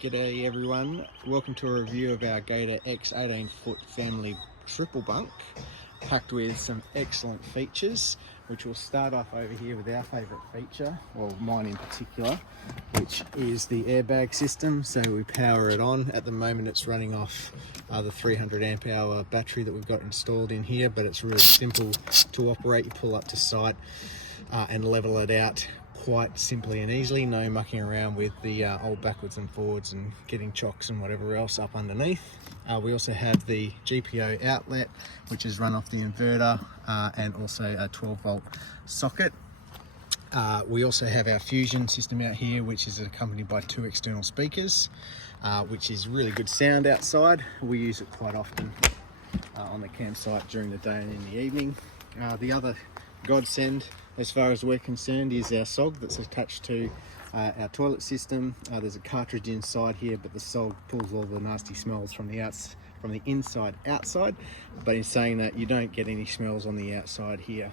G'day everyone, welcome to a review of our Gator X 18-foot family triple bunk, packed with some excellent features, which we'll start off over here with our favourite feature, well mine in particular, which is the airbag system. So we power it on. At the moment it's running off the 300 amp hour battery that we've got installed in here, but it's really simple to operate. You pull up to site and level it out quite simply and easily, no mucking around with the old backwards and forwards and getting chocks and whatever else up underneath. We also have the GPO outlet, which is run off the inverter, and also a 12-volt socket. We also have our fusion system out here, which is accompanied by 2 external speakers, which is really good sound outside. We use it quite often on the campsite during the day and in the evening. The other godsend, as far as we're concerned, is our SOG that's attached to our toilet system. There's a cartridge inside here, but the SOG pulls all the nasty smells from the inside outside. But in saying that, you don't get any smells on the outside here.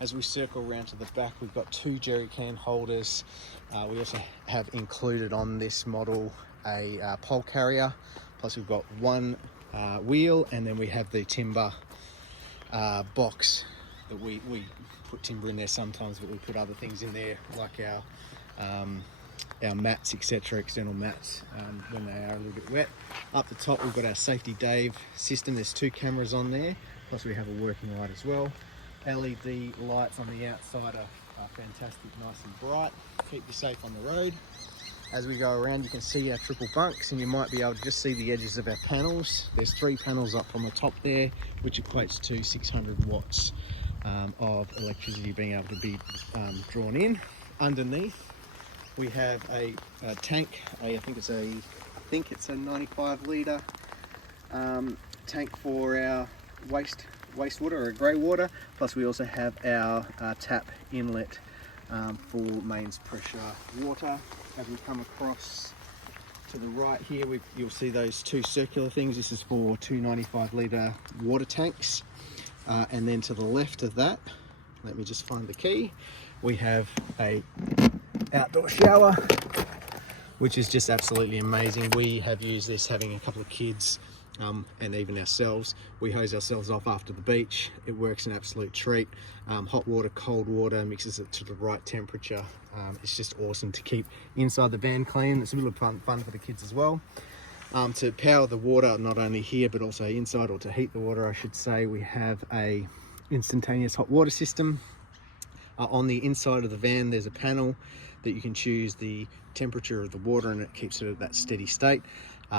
As we circle around to the back, we've got 2 jerry can holders. We also have included on this model a pole carrier, plus we've got 1 wheel, and then we have the timber box that we put timber in there sometimes, but we put other things in there like our mats, etc., external mats, when they are a little bit wet. Up the top we've got our safety Dave system. There's 2 cameras on there, plus we have a working light as well. LED lights on the outside are fantastic, nice and bright, keep you safe on the road. As we go around, you can see our triple bunks, and you might be able to just see the edges of our panels. There's 3 panels up on the top there, which equates to 600 watts of electricity being able to be drawn in. Underneath we have a tank. I think it's a 95 litre tank for our wastewater or grey water. Plus we also have our tap inlet for mains pressure water. As we come across to the right here, you'll see those 2 circular things. This is for 2 95 litre water tanks. And then to the left of that, let me just find the key, we have a outdoor shower, which is just absolutely amazing. We have used this having a couple of kids, and even ourselves. We hose ourselves off after the beach. It works an absolute treat. Hot water, cold water, mixes it to the right temperature. It's just awesome to keep inside the van clean. It's a little fun for the kids as well. To power the water, not only here but also inside, or to heat the water I should say, we have a instantaneous hot water system. On the inside of the van there's a panel that you can choose the temperature of the water, and it keeps it at that steady state.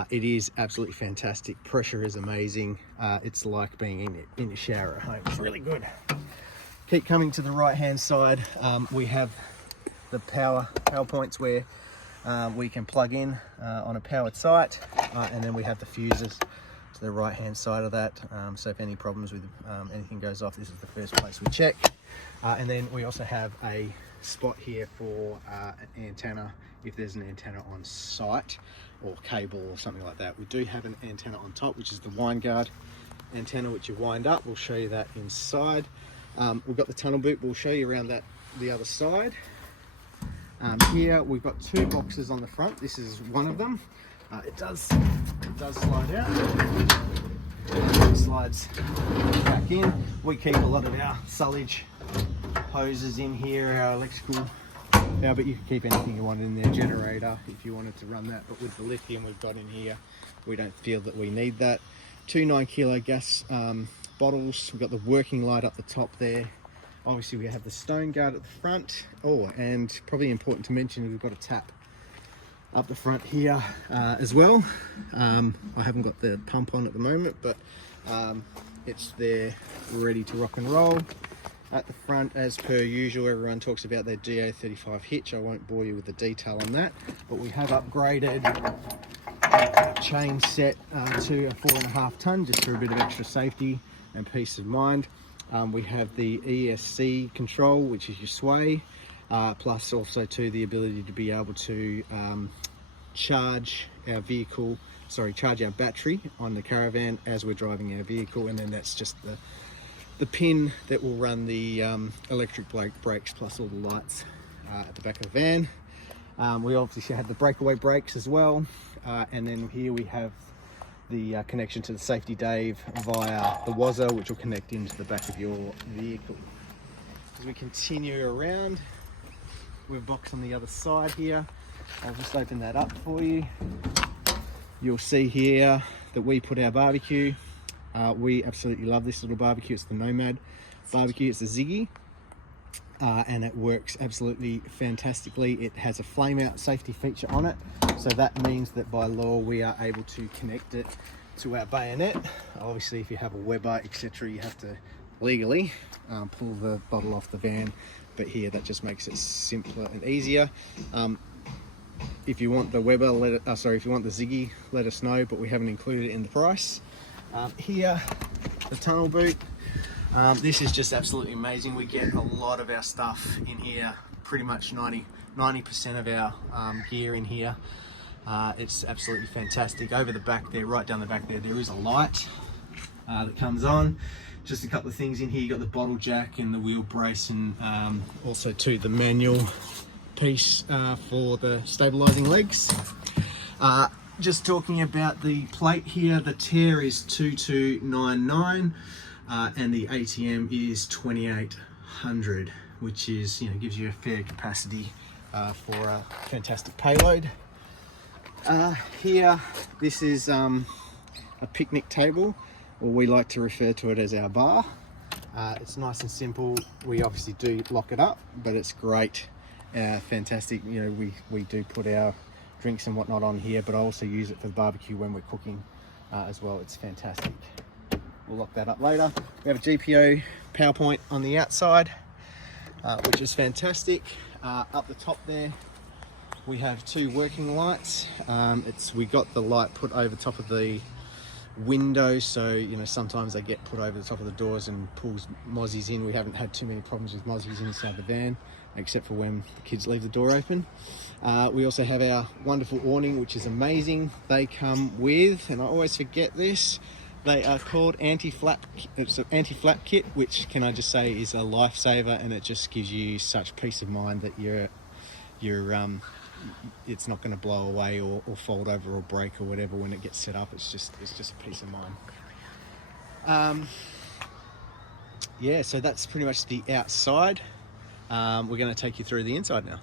It is absolutely fantastic. Pressure is amazing. It's like being in a shower at home. It's really good. Keep coming to the right hand side. We have the power points where we can plug in on a powered site, and then we have the fuses to the right hand side of that, so if any problems with anything goes off, this is the first place we check. And then we also have a spot here for an antenna, if there's an antenna on site or cable or something like that. We do have an antenna on top, which is the wind guard antenna, which you wind up. We'll show you that inside. We've got the tunnel boot. We'll show you around the other side. Here we've got 2 boxes on the front. This is one of them. It does slide out. It slides back in. We keep a lot of our sullage hoses in here, our electrical. But you can keep anything you want in there, generator if you wanted to run that. But with the lithium we've got in here, we don't feel that we need that. 2 9-kilo gas bottles. We've got the working light up the top there. Obviously we have the stone guard at the front. And probably important to mention, we've got a tap up the front here as well. I haven't got the pump on at the moment, but it's there ready to rock and roll. At the front, as per usual, everyone talks about their GA35 hitch. I won't bore you with the detail on that, but we have upgraded chain set to a 4.5 ton, just for a bit of extra safety and peace of mind. We have the ESC control, which is your sway, plus also to the ability to be able to charge our battery on the caravan as we're driving our vehicle, and then that's just the pin that will run the electric brakes, plus all the lights at the back of the van. We obviously have the breakaway brakes as well, and then here we have the connection to the safety Dave via the WAZZA, which will connect into the back of your vehicle. As we continue around, we've a box on the other side here. I'll just open that up for you. You'll see here that we put our barbecue. We absolutely love this little barbecue. It's the Nomad barbecue. It's the Ziggy, and it works absolutely fantastically. It has a flame out safety feature on it, so that means that by law we are able to connect it to our bayonet. Obviously, if you have a Weber, etc., you have to legally pull the bottle off the van, but here that just makes it simpler and easier. If you want the Weber, if you want the Ziggy, let us know, but we haven't included it in the price. Here, the tunnel boot. This is just absolutely amazing. We get a lot of our stuff in here, pretty much 90% of our gear in here. It's absolutely fantastic. Over the back there, right down the back there, there is a light that comes on. Just a couple of things in here. You got the bottle jack and the wheel brace, and also too the manual piece for the stabilizing legs. Just talking about the plate here, the tear is 2299 and the ATM is 2800, which is, gives you a fair capacity for a fantastic payload. Here, this is a picnic table, or we like to refer to it as our bar. It's nice and simple. We obviously do lock it up, but it's great. Fantastic. We do put our drinks and whatnot on here, but I also use it for the barbecue when we're cooking as well. It's fantastic. We'll lock that up later. We have a GPO power point on the outside, which is fantastic. Up the top there, we have two working lights. We got the light put over top of the window, so sometimes they get put over the top of the doors and pulls mozzies in. We haven't had too many problems with mozzies inside the van, except for when the kids leave the door open. We also have our wonderful awning, which is amazing. They come with, and I always forget this, they are called anti-flap. It's an anti-flap kit, which, can I just say, is a lifesaver, and it just gives you such peace of mind that it's not going to blow away or fold over or break or whatever when it gets set up. It's just a peace of mind. Yeah, so that's pretty much the outside. We're going to take you through the inside now.